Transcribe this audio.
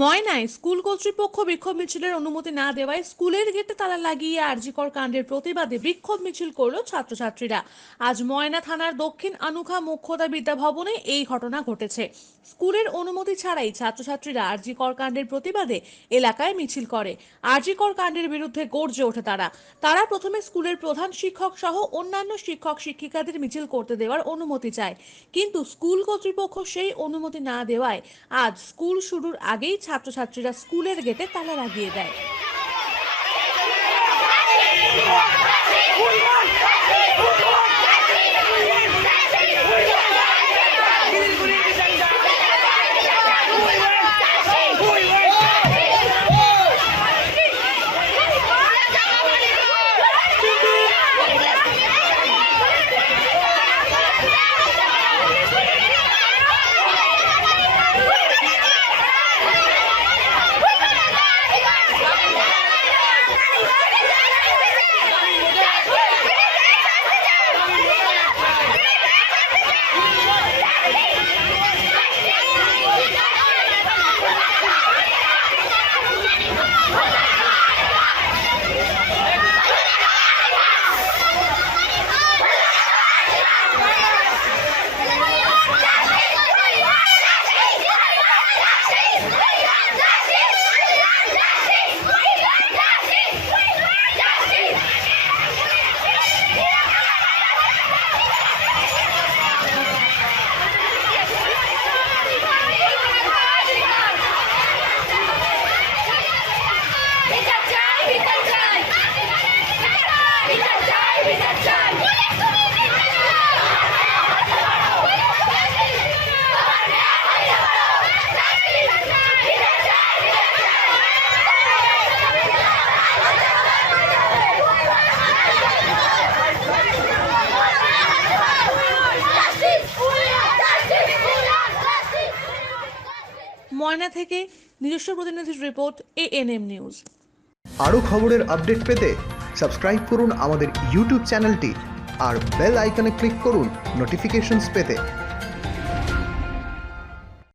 ময়নায় school কর্তৃপক্ষ বিক্ষোভ মিছিলের অনুমতি না দেওয়ায় স্কুলের গেটে তালা লাগিয়ে আরজিকর কাণ্ডের প্রতিবাদে বিক্ষোভ মিছিল করল ছাত্রছাত্রীরা। আজ ময়না থানার দক্ষিণ আনুখা মুখ্যতা বিদ্যা ভবনে এই ঘটনা ঘটেছে। স্কুলের অনুমতি ছাড়াই ছাত্রছাত্রীরা আরজিকর কাণ্ডের প্রতিবাদে এলাকায় মিছিল করে। আরজিকর কাণ্ডের বিরুদ্ধে গর্জে ওঠে তারা। তারা প্রথমে স্কুলের প্রধান শিক্ষক সহ অন্যান্য শিক্ষক শিক্ষিকাদের মিছিল করতে দেওয়ার অনুমতি চায়। কিন্তু স্কুল কর্তৃপক্ষ সেই অনুমতি না দেওয়ায় আজ স্কুল শুরুর আগেই ছাত্রছাত্রীরা স্কুলের গেটে তালা লাগিয়ে দেয়। ময়না থেকে নিজস্ব প্রতিনিধির রিপোর্ট এএনএম নিউজ আরও খবরের আপডেট পেতে সাবস্ক্রাইব করুন আমাদের ইউটিউব চ্যানেলটি আর বেল আইকনে ক্লিক করুন নোটিফিকেশনস পেতে।